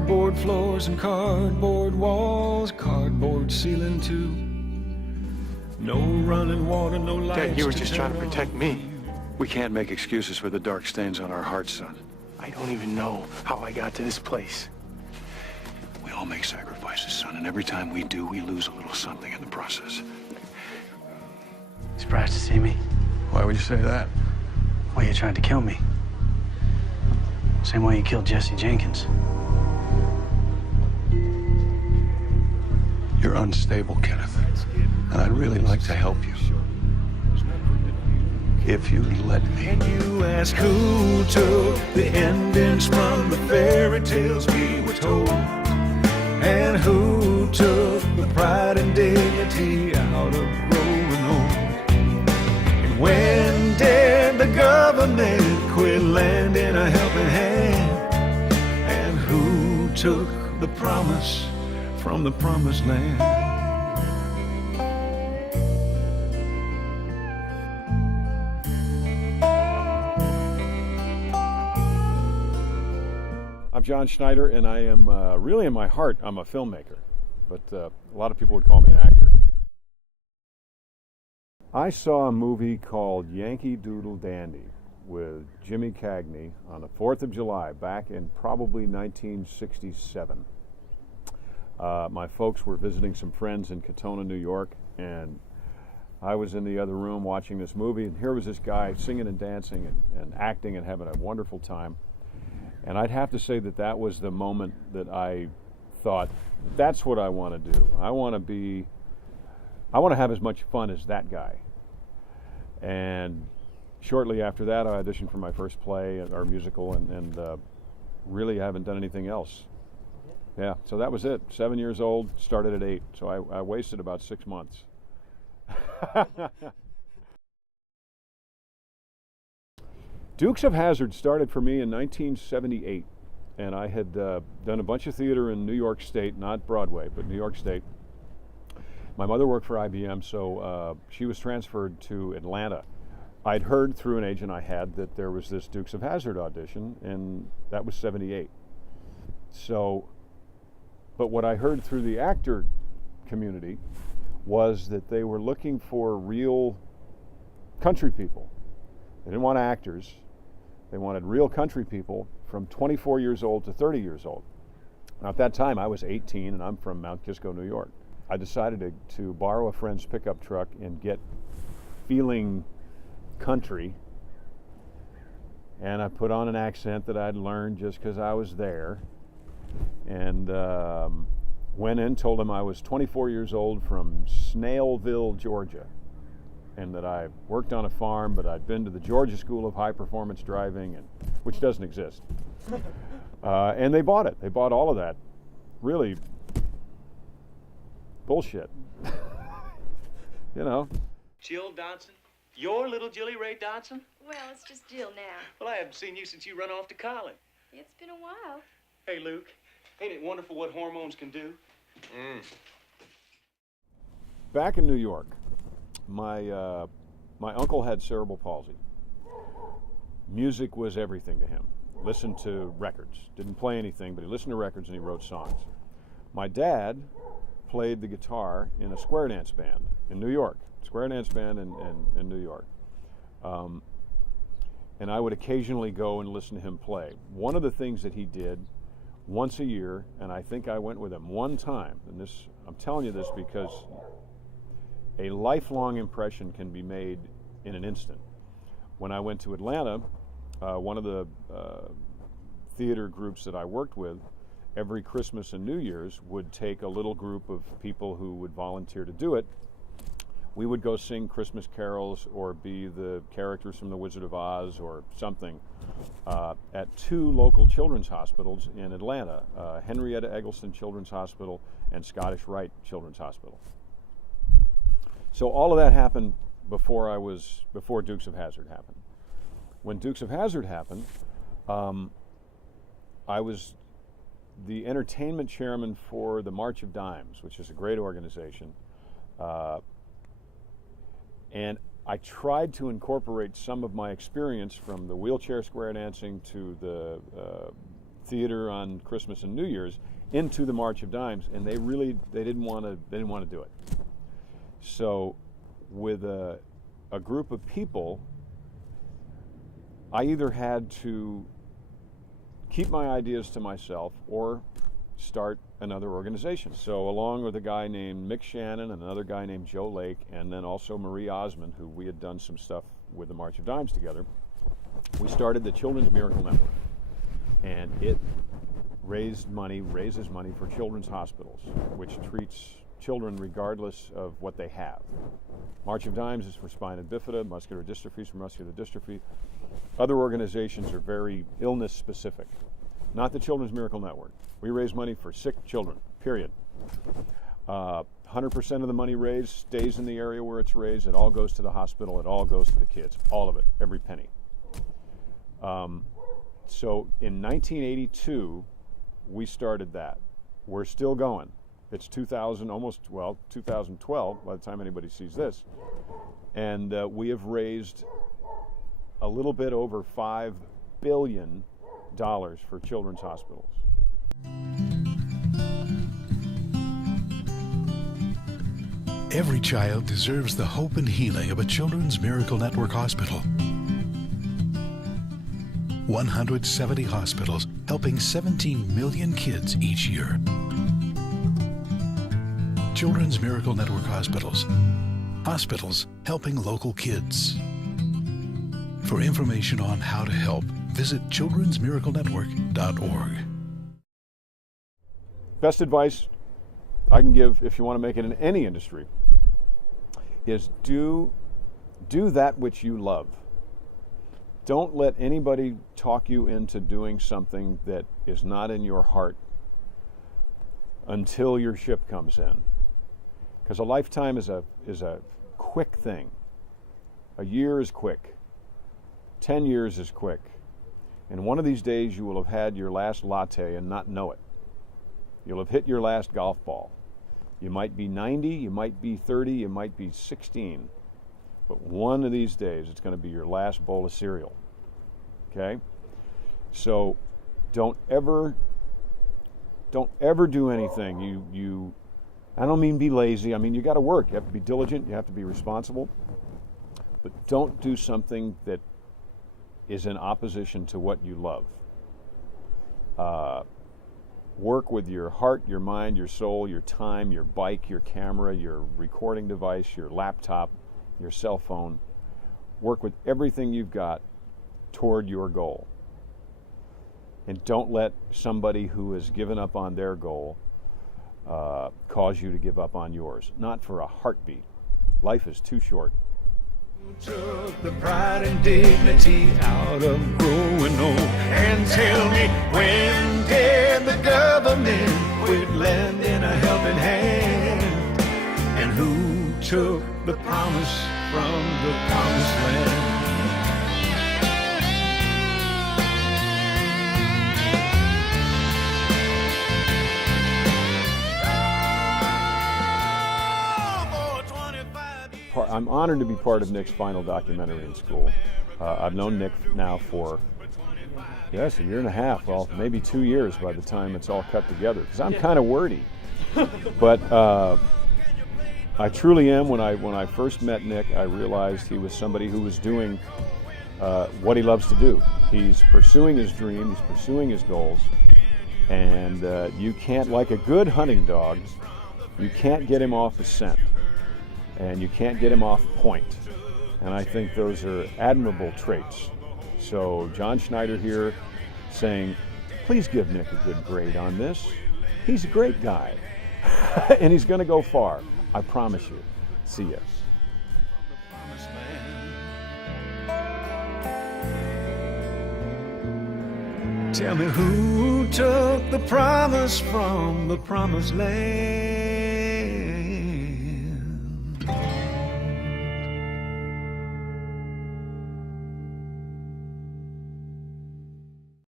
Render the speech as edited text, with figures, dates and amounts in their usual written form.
Cardboard floors and cardboard walls, cardboard ceiling too. No running water, no lights. Dad, you were just trying to turn protect on. me. We can't make excuses for the dark stains on our hearts, son. I don't even know how I got to this place. We all make sacrifices, son, and every time we do, we lose a little something in the process. Surprised to see me? Why would you say that? Well, you tried to kill me. Same way you killed Jesse Jenkins. You're unstable, Kenneth, and I'd really like to help you. If you'd let me. And you ask who took the endings from the fairy tales we were told, and who took the pride and dignity out of growing old. And when did the government quit lending a helping hand? And who took the promise from the promised land? I'm John Schneider, and I am really in my heart, I'm a filmmaker, but a lot of people would call me an actor. I saw a movie called Yankee Doodle Dandy with Jimmy Cagney on the 4th of July back in probably 1967. My folks were visiting some friends in Katona, New York, and I was in the other room watching this movie, and here was this guy singing and dancing and acting and having a wonderful time. And I'd have to say that that was the moment that I thought, that's what I want to do. I want to have as much fun as that guy. And shortly after that, I auditioned for my first play or musical, and really haven't done anything else. Yeah, so that was it. 7 years old, started at 8, so I wasted about 6 months. Dukes of Hazzard started for me in 1978, and I had done a bunch of theater in New York State, not Broadway, but New York State. My mother worked for IBM, so she was transferred to Atlanta. I'd heard through an agent I had that there was this Dukes of Hazzard audition, and that was 78. So, but what I heard through the actor community was that they were looking for real country people. They didn't want actors. They wanted real country people from 24 years old to 30 years old. Now, at that time, I was 18, and I'm from Mount Kisco, New York. I decided to borrow a friend's pickup truck and get feeling country. And I put on an accent that I'd learned just because I was there. And went in, told him I was 24 years old from Snailville, Georgia, and that I worked on a farm, but I'd been to the Georgia School of High Performance Driving, which doesn't exist. And they bought it. They bought all of that. Really bullshit. You know. Jill Dodson? Your little Jilly Ray Dodson? Well, it's just Jill now. Well, I haven't seen you since you run off to college. It's been a while. Hey, Luke, ain't it wonderful what hormones can do? Back in New York, my uncle had cerebral palsy. Music was everything to him. Listened to records. Didn't play anything, but he listened to records and he wrote songs. My dad played the guitar in a square dance band in New York. Square dance band in New York. And I would occasionally go and listen to him play. One of the things that he did once a year, and I think I went with him one time, and this, I'm telling you this because a lifelong impression can be made in an instant. When I went to Atlanta, one of the theater groups that I worked with, every Christmas and New Year's would take a little group of people who would volunteer to do it. We would go sing Christmas carols or be the characters from The Wizard of Oz or something at 2 local children's hospitals in Atlanta, Henrietta Eggleston Children's Hospital and Scottish Rite Children's Hospital. So all of that happened before Dukes of Hazzard happened. When Dukes of Hazzard happened, I was the entertainment chairman for the March of Dimes, which is a great organization. And I tried to incorporate some of my experience from the wheelchair square dancing to the theater on Christmas and New Year's into the March of Dimes, and they didn't want to do it. So with a group of people, I either had to keep my ideas to myself or start another organization. So along with a guy named Mick Shannon and another guy named Joe Lake, and then also Marie Osmond, who we had done some stuff with the March of Dimes together, we started the Children's Miracle Network. And it raises money for children's hospitals, which treats children regardless of what they have. March of Dimes is for spina bifida, muscular dystrophy is for muscular dystrophy. Other organizations are very illness specific. Not the Children's Miracle Network. We raise money for sick children, period. 100% of the money raised stays in the area where it's raised. It all goes to the hospital. It all goes to the kids. All of it, every penny. So in 1982, we started that. We're still going. It's 2012 by the time anybody sees this. And we have raised a little bit over $5 billion for children's hospitals. Every child deserves the hope and healing of a Children's Miracle Network hospital. 170 hospitals helping 17 million kids each year. Children's Miracle Network hospitals. Hospitals helping local kids. For information on how to help, visit childrensmiraclenetwork.org. Best advice I can give if you want to make it in any industry is do that which you love. Don't let anybody talk you into doing something that is not in your heart until your ship comes in. Because a lifetime is a quick thing. A year is quick. 10 years is quick. And one of these days you will have had your last latte and not know it. You'll have hit your last golf ball. You might be 90, you might be 30, you might be 16. But one of these days it's going to be your last bowl of cereal. Okay? So don't ever do anything. I don't mean be lazy. I mean, you got to work. You have to be diligent. You have to be responsible. But don't do something that is in opposition to what you love. Work with your heart, your mind, your soul, your time, your bike, your camera, your recording device, your laptop, your cell phone. Work with everything you've got toward your goal. And don't let somebody who has given up on their goal cause you to give up on yours. Not for a heartbeat. Life is too short. Took the pride and dignity out of growing old. And tell me, when did the government quit lending a helping hand? And who took the promise from the promised land? I'm honored to be part of Nick's final documentary in school. I've known Nick now for, a year and a half, well, maybe 2 years by the time it's all cut together, because I'm kind of wordy. But I truly am. When I first met Nick, I realized he was somebody who was doing what he loves to do. He's pursuing his dream, he's pursuing his goals, and you can't, like a good hunting dog, you can't get him off the scent. And you can't get him off point. And I think those are admirable traits. So John Schneider here saying, please give Nick a good grade on this. He's a great guy. And he's going to go far. I promise you. See ya. Tell me, who took the promise from the promised land?